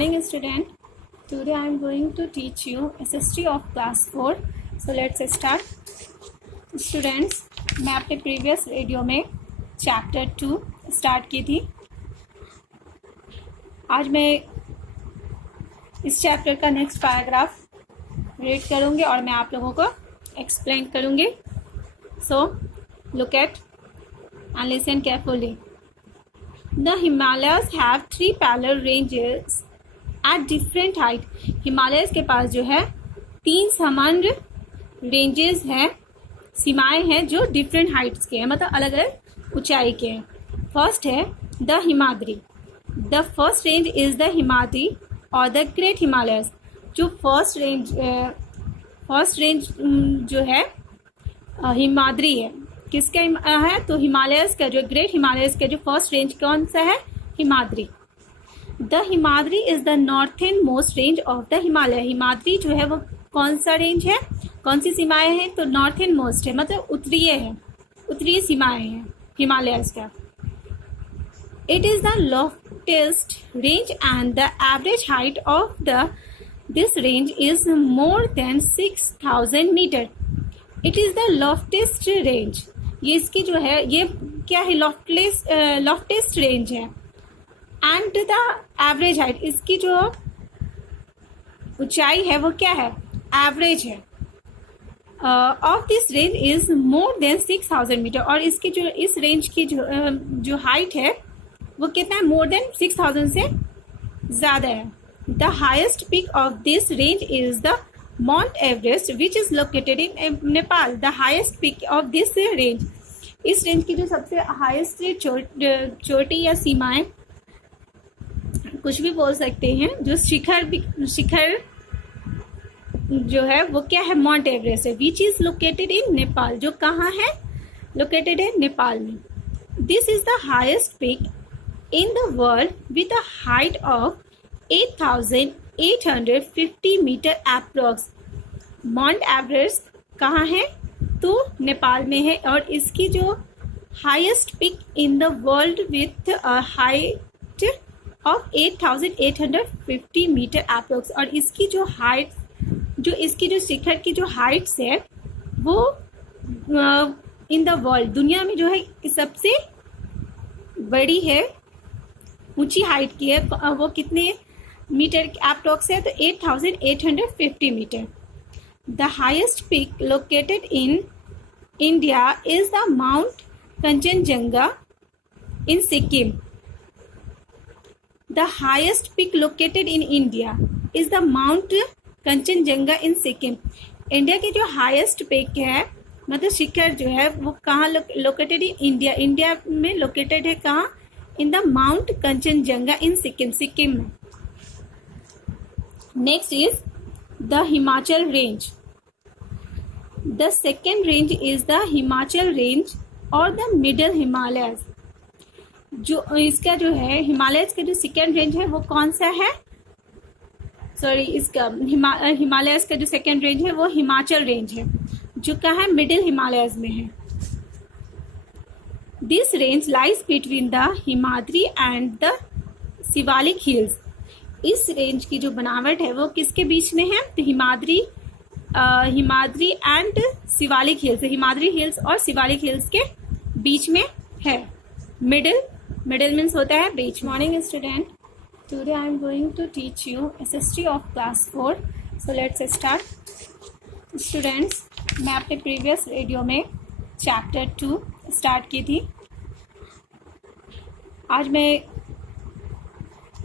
morning student. Today I am going to teach you SST of class 4. So let's start. Students, मैं अपने previous video में chapter 2 start की थी. आज मैं इस चैप्टर का नेक्स्ट पैराग्राफ रीड करूँगी और मैं आप लोगों को एक्सप्लेन करूँगी. So look at and listen carefully. The Himalayas have 3 parallel ranges at different height. Himalayas के पास जो है 3 समान रेंजेस हैं, सीमाएं हैं जो डिफरेंट हाइट्स के हैं, मतलब अलग अलग ऊंचाई के हैं. फर्स्ट है the Himadri. The first range is the Himadri और द ग्रेट हिमालयस. जो फर्स्ट रेंज जो है हिमाद्री है. किसका है? तो हिमालयस का, जो ग्रेट हिमालयस का जो फर्स्ट रेंज कौन सा है? Himadri. The Himadri is the northern most range of the Himalaya. Himadri जो है वो कौन सा रेंज है, कौन सी सीमाएं हैं? तो नॉर्थन मोस्ट है, मतलब उत्तरीय है, उत्तरीय सीमाएं हैं हिमालयस का. It is the loftiest range and the average height of this range is more than 6000 meter. It is the loftiest range. ये इसकी जो है ये क्या है? लॉफ्टेस्ट रेंज है. एंड द एवरेज हाइट, इसकी जो ऊंचाई है वो क्या है? एवरेज है. Of this range is more than 6000 meter. और इसकी जो इस रेंज की जो हाइट है वो कितना है? मोर देन 6000 से ज़्यादा है. The highest peak of this range is the Mount Everest, which is located in Nepal. The highest peak of this range, इस रेंज की जो सबसे हाईएस्ट चोटी या सीमाएं, कुछ भी बोल सकते हैं, जो शिखर जो है वो क्या है? माउंट एवरेस्ट है. Which is located in Nepal. जो कहाँ है? लोकेटेड है नेपाल में. This is the highest peak in the world with a height of 8850 meter approx. Mount Everest कहाँ है? तो नेपाल में है. और इसकी जो highest peak in the world with a height of 8850 meter approx. और इसकी जो हाइट, जो इसकी जो शिखर की जो हाइट्स है वो इन द वर्ल्ड, दुनिया में जो है सबसे बड़ी है, ऊंची हाइट की है. वो कितने मीटर अप्रोक्स है? तो 8850 meter. The highest peak located in India is the Mount Kanchenjunga in Sikkim. The highest peak located in India is the Mount Kanchenjunga in Sikkim. India की जो हाईएस्ट पीक है, मतलब शिखर जो है वो कहाँ लोकेटेड? In India. इंडिया में लोकेटेड है कहाँ? In the Mount Kanchenjunga in Sikkim, Sikkim में. Next is the Himachal range. The second range is the Himachal range or the Middle Himalayas. जो इसका जो है हिमालयस का जो सेकेंड रेंज है वो कौन सा है? सॉरी, इसका हिमालयस का जो सेकेंड रेंज है वो हिमाचल रेंज है, जो कहाँ है? मिडिल हिमालयस में है. This range lies between the Himadri and the Shivalik hills. इस रेंज की जो बनावट है वो किसके बीच में है? तो Himadri and Shivalik hills, Himadri hills और शिवालिक हिल्स के बीच में है. मिडिल मीन्स होता है बीच. Morning student, today I am going to teach you SST of class 4. So let's start. Students, मैं अपने प्रीवियस वीडियो में चैप्टर 2 स्टार्ट की थी. आज मैं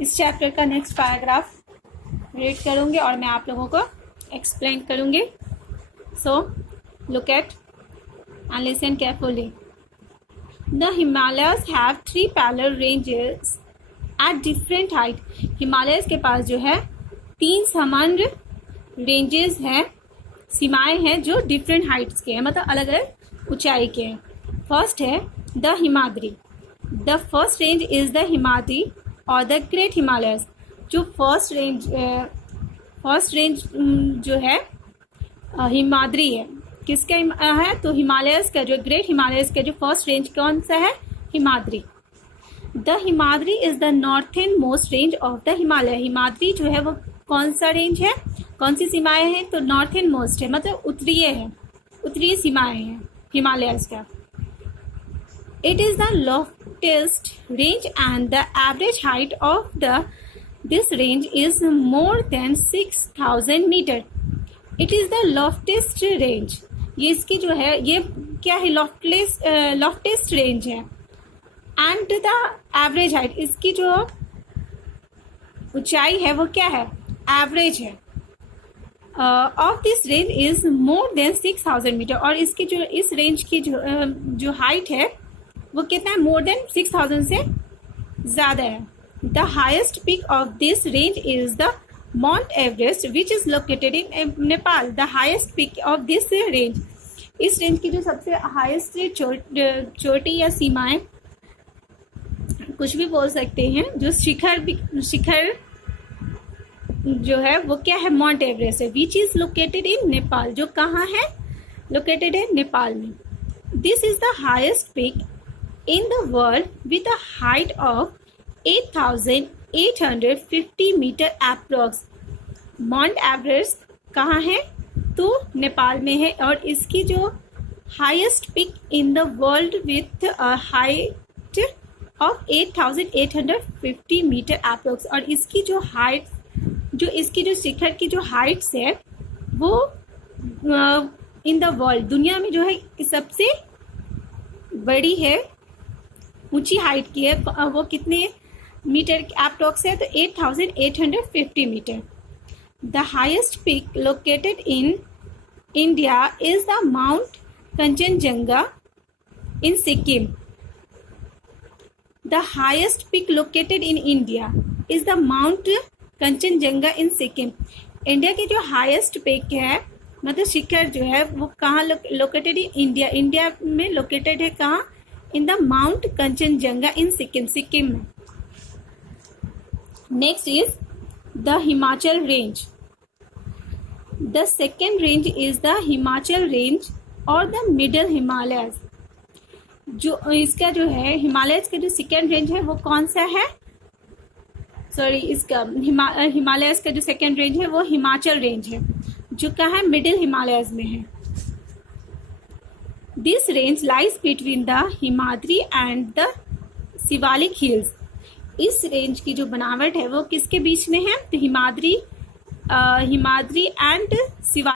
इस चैप्टर का नेक्स्ट पैराग्राफ रीड करूँगी और मैं आप लोगों को एक्सप्लेन करूँगी. So look at and listen carefully. The Himalayas have 3 parallel ranges at different height. Himalayas के पास जो है 3 समान रेंजेस हैं, सीमाएं हैं जो डिफरेंट हाइट्स के हैं, मतलब अलग अलग ऊंचाई के हैं. फर्स्ट है the Himadri. The first range is the Himadri और द ग्रेट हिमालयस. जो फर्स्ट रेंज जो है हिमाद्री है. किसका है? तो हिमालयस का, जो ग्रेट हिमालयस का जो फर्स्ट रेंज कौन सा है? Himadri. The Himadri is the northern most range of the Himalaya. Himadri जो है वो कौन सा रेंज है, कौन सी सीमाएं हैं, तो नॉर्थन मोस्ट है, मतलब उत्तरीय है, उत्तरीय सीमाएं हैं हिमालयस का। It is the loftiest range and the average height of the this range is more than 6000 meter. It is the loftiest range, ये इसकी जो है ये क्या है, लॉफ्टेस्ट रेंज है। एंड द एवरेज हाइट, इसकी जो ऊंचाई है वो क्या है, एवरेज है। Of this range is more than 6000 meter, और इसकी जो इस रेंज की जो हाइट है वो कितना है, मोर देन 6000 से ज़्यादा है। The highest peak of this range is the mount Everest which is located in Nepal. The highest peak of this range, इस रेंज की जो सबसे हाइस्ट चोटी या सीमाएं, कुछ भी बोल सकते हैं, जो शिखर जो है वो क्या है, माउंट एवरेस्ट है। Which is located in Nepal, जो कहाँ है, लोकेटेड है नेपाल में। This is the highest peak in the world with a height of 8850 meter approx. Mount Everest कहाँ है, तो नेपाल में है, और इसकी जो highest peak in the world with height of 8850 meter approx, और इसकी जो हाइट, जो इसकी जो शिखर की जो हाइट्स है वो इन द वर्ल्ड, दुनिया में जो है सबसे बड़ी है, ऊंची हाइट की है, वो कितने मीटर अप्रोक्स है, तो 8850 meter. The highest peak located in India is the Mount Kanchenjunga in Sikkim. The highest peak located in India is the Mount Kanchenjunga in Sikkim. India की जो हाईएस्ट पीक है, मतलब शिखर जो है वो कहाँ लोकेटेड इन इंडिया, इंडिया में लोकेटेड है कहाँ, in the Mount Kanchenjunga in Sikkim, Sikkim में। Next is the Himachal range. The second range is the Himachal range और द मिडल हिमालयस। जो इसका जो है हिमालयस का जो सेकेंड रेंज है वो कौन सा है, सॉरी इसका हिमालयस का जो सेकेंड रेंज है वो हिमाचल रेंज है, जो कहाँ है, मिडिल हिमालयस में है। This range lies between the Himadri and the Shivalik hills. इस रेंज की जो बनावट है वो किसके बीच में है, तो हिमाद्री एंड शिवालिक